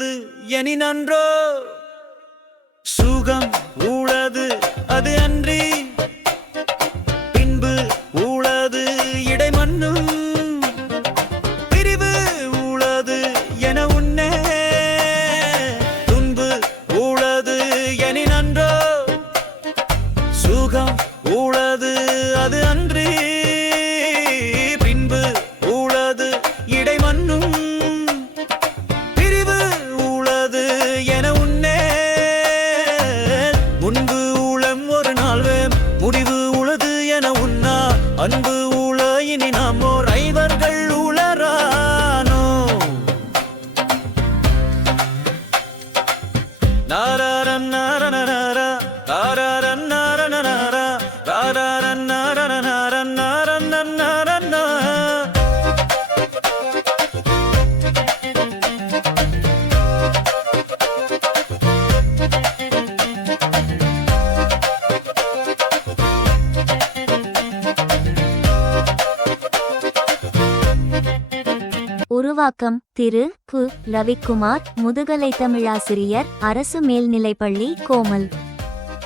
Any நன்றோ? சுகம் உள்ளது அது அன்றி. பின்பு உளது இடைமண்ணும் பிரிவு உளது என உன்னே துன்பு உளது எனி நன்றோ? சுகம் உள்ளது அது அன்றி. அன்பு உள இனி நாம் ஓர் ஐவர்கள் உளரானோ நாராரன் நாரணனாரா உருவாக்கம் திரு கு ரவிக்குமார் முதுகலை தமிழாசிரியர் அரசு மேல்நிலைப்பள்ளி கோமல்.